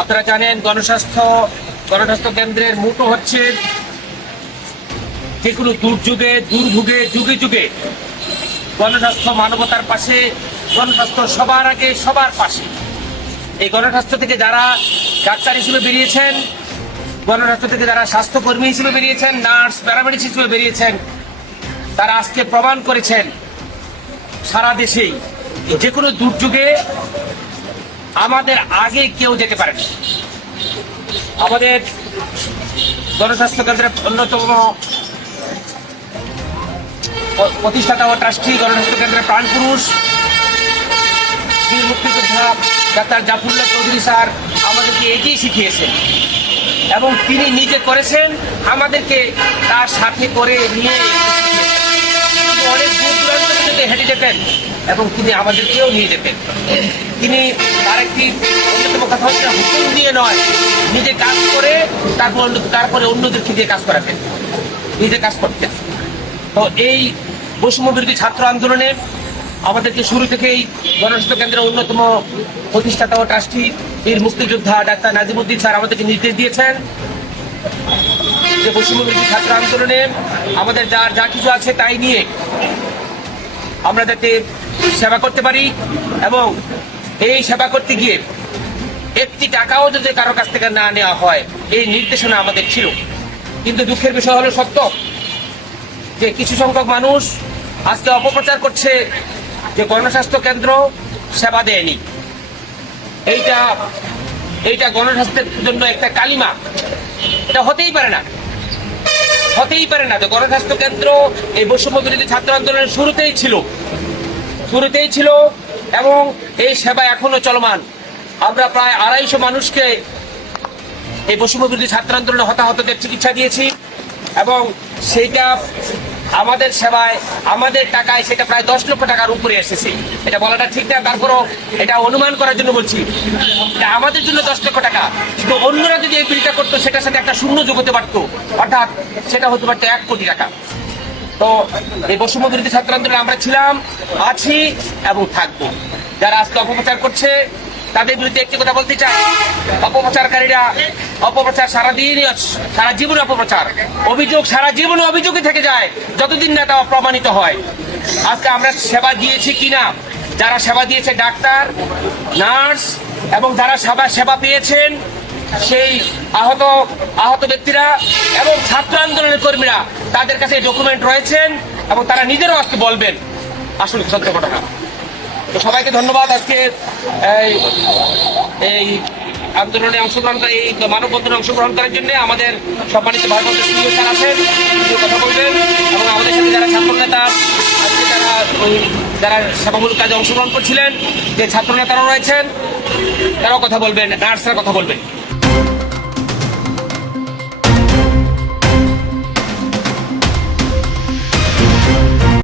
আপনারা জানেন গণস্বাস্থ্য কেন্দ্রের মোটো হচ্ছে যে কোনো দুর্যোগে দুর্ভোগে যুগে যুগে গণস্বাস্থ্য মানবতার পাশে, গণস্বাস্থ্য সবার আগে সবার পাশে। এই গণস্বাস্থ্য থেকে যারা ডাক্তার হিসেবে বেরিয়েছেন, গণস্বাস্থ্য থেকে যারা স্বাস্থ্যকর্মী হিসেবে বেরিয়েছেন, নার্স প্যারামেডিক্স হিসেবে বেরিয়েছেন, তারা আজকে প্রমাণ করেছেন সারা দেশেই যে কোনো দুর্যোগে আমাদের আগে কেউ যেতে পারে না। আমাদের গণস্বাস্থ্য কেন্দ্রের অন্যতম প্রতিষ্ঠাতা ও ট্রাস্টি গণস্বাস্থ্য কেন্দ্রের প্রাণপুরুষ বীর মুক্তিযোদ্ধা ডাক্তার জাফরুল্লাহ চৌধুরী স্যার আমাদেরকে এগিয়ে শিখিয়েছেন এবং তিনি নিজে করেছেন, আমাদেরকে তার সাথে করে নিয়ে অনেক দূর দূরান্ত থেকে হেঁটে যেতেন এবং তিনি আমাদেরকেও নিয়ে যেতেন। তিনি তার একটি অন্যতম কথা হচ্ছে হুকুম দিয়ে নয়, নিজে কাজ করে তারপরে অন্যদেরকে দিয়ে কাজ করাতেন, নিজে কাজ করতেন। তো এই বৈষম্য বিরোধী ছাত্র আন্দোলনে আমাদেরকে শুরু থেকেই গণস্বাস্থ্য কেন্দ্রের অন্যতম প্রতিষ্ঠাতা ও ট্রাস্টি বীর মুক্তিযোদ্ধা ডাক্তার নাজিমুদ্দিন স্যার আমাদেরকে নির্দেশ দিয়েছেন যে বৈষম্য বিরোধী ছাত্র আন্দোলনে আমাদের যা কিছু আছে তাই নিয়ে আমরা যাতে সেবা করতে পারি এবং এই সেবা করতে গিয়ে একটি টাকাও যদি কারো কাছ থেকে না নেওয়া হয়, এই নির্দেশনা আমাদের ছিল। কিন্তু দুঃখের বিষয় হলো সত্য যে কিছু সংখ্যক মানুষ আজকে অপপ্রচার করছে যে গণস্বাস্থ্য কেন্দ্র সেবা দেয়নি। এইটা গণস্বাস্থ্যের জন্য একটা কালিমা। এটা হতেই পারে না যে গণস্বাস্থ্য কেন্দ্র এই বৈষম্য বিরোধী ছাত্র আন্দোলনের শুরুতেই ছিল এবং এই সেবা এখনো চলমান। আমরা প্রায় 250 মানুষকে এই বৈষম্য বিরোধী ছাত্র আন্দোলনে হতাহতদের চিকিৎসা দিয়েছি এবং সেইটা আমাদের সেবায়, আমাদের টাকায় সেটা প্রায় 10 লক্ষ টাকার উপরে এসেছে। এটা বলাটা ঠিক না, তারপরও এটা অনুমান করার জন্য বলছি। এটা আমাদের জন্য 10 লক্ষ টাকা, তো অন্যরা যদি এই বিলটা করতো সেটার সাথে একটা শূন্য যোগ হতে পারতো, অর্থাৎ সেটা হতে পারতো 1 কোটি টাকা। তো এই বৈষম্য বিরোধী ছাত্র আন্দোলনে আমরা ছিলাম, আছি এবং থাকবো। যারা আজকে অপপ্রচার করছে তাদের বিরুদ্ধে একটি কথা বলতে চাই, অপপ্রচারকারীরা অপপ্রচার সারা জীবন অপপ্রচার, অভিযোগ সারা জীবন অভিযোগই থেকে যায় যতদিন না তা প্রমাণিত হয়। আজকে আমরা সেবা দিয়েছি কিনা, যারা সেবা দিয়েছে ডাক্তার, নার্স এবং যারা সেবা পেয়েছেন সেই আহত ব্যক্তিরা এবং ছাত্র আন্দোলনের কর্মীরা, তাদের কাছে ডকুমেন্ট রয়েছেন এবং তারা নিজেরাও আজকে বলবেন আসলে সত্য ঘটনা। তো সবাইকে ধন্যবাদ আজকে এই আন্দোলনে অংশগ্রহণ করে, এই মানববন্ধনে অংশগ্রহণ করার জন্য। আমাদের সম্মানিত ভারপ্রাপ্ত সিইও স্যার আছেন, কথা বলবেন এবং আমাদের সাথে যারা ছাত্র নেতা আজকে যারা সেবামূলক কাজে অংশগ্রহণ করছিলেন, যে ছাত্র নেতারাও রয়েছেন তারাও কথা বলবেন, নার্সরা কথা বলবেন।